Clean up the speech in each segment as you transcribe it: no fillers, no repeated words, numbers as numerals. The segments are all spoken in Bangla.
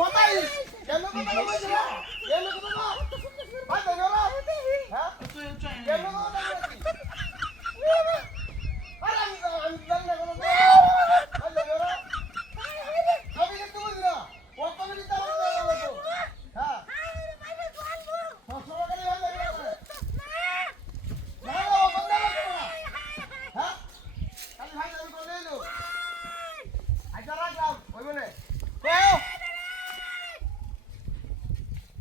কোথায় কেন কথা বলছিস না কেন কথা না ভাই দেখো না হ্যাঁ কেন কথা বলছিস আরে আমি জানি না কোনো ভাই দেখো না আমি কি তুমি না কত মিনিট দাঁড়ানো তো হ্যাঁ সবসময় খালি ভাই দেখো না না ও বন্ধ করো না হ্যাঁ খালি ভাই আমি করে দিলো আচ্ছা রাখলাম ওই বলে ও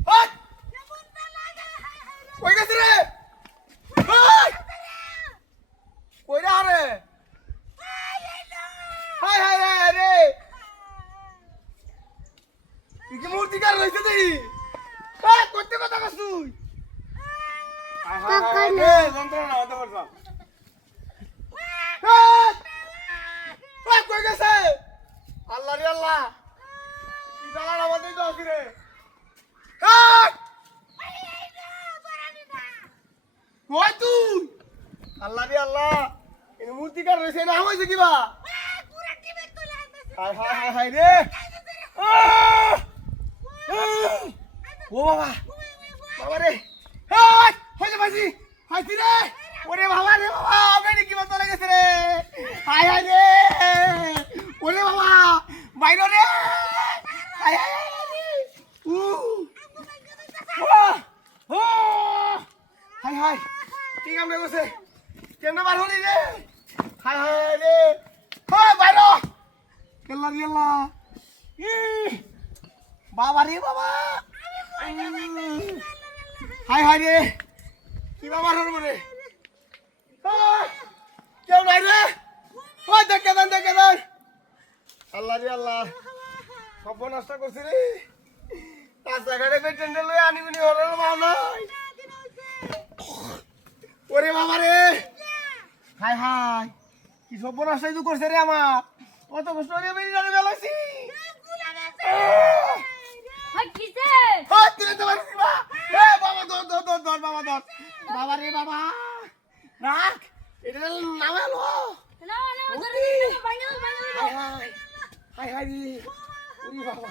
হট কই গেছ রে হাই কই রা রে হাই হাই হাই রে কি মূর্তি কার রইছে দেই হাই কইতে কথা কস তুই হাই হাই হাই রে যন্ত্রণা হতে পারছ হাই হাই কই গেছে আল্লাহ রে আল্লাহ কি দাঁড়া আমাদের দাও কি রে হাই কই তুই আল্লাহ রে আল্লাহ এই মূর্তি কার রইছে না হইছে কিবা পুরা টিভি তুলে আনতেছে হাই হাই হাই হাই রে ও বাবা বাবা রে হাই হইছে ভাইজি হাইছি রে ওরে বাবা রে বাবা বেডি কি মত লাগেছে রে হাই হাই রে ওরে বাবা বাইরে রে হাই হাই উ ও হাই হাই কি কাম লাগছে কেমনে বার হলি রে হাই হাই রে হাই বাইরে কেল্লা রিয়াল্লা ই বাবা রে বাবা হাই হাই রে কি বাবা হল রে কেউ নাই রে ওই দেখে দেন আল্লাহ রে আল্লাহ সব নষ্ট করছি রে রাস্তাঘাটে পেটেন্ডে লয়ে আনিবিনি হরার মা নাই ওরে বাবা রে হাই হাই কি সব নষ্ট করছে রে আমার কত কষ্ট করে বেরিয়ে জানে বেলাইছি কিসে ওই তুই তো মারছিস বা এ বাবা দর বাবা দর বাবা রে বাবা রাখ এটা নামে লো না না ধরে ভাঙা হাই হাই রে ওরে বাবা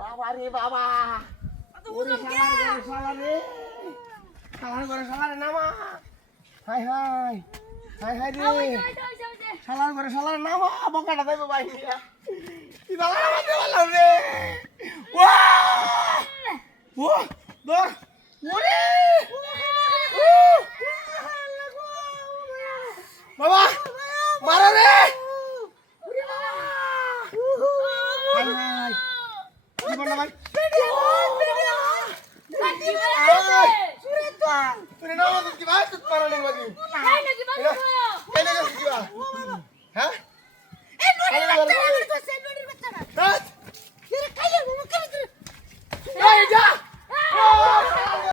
বাবা রে বাবা ওরে শালা রে শালা রে নামা হাই হাই হাই হাই রে শালার নামা বকাটা দেবে ভাই কি বাবা আমাকে বললাম রে ওয়া ও দর ওরে বাবা মারো রে ওরে বাবা হাই হাই কি বললা ভাই সুরেশ তুই না আমাকে কি ভাই তুই পারলি বাজি নাই নাকি বাবা এই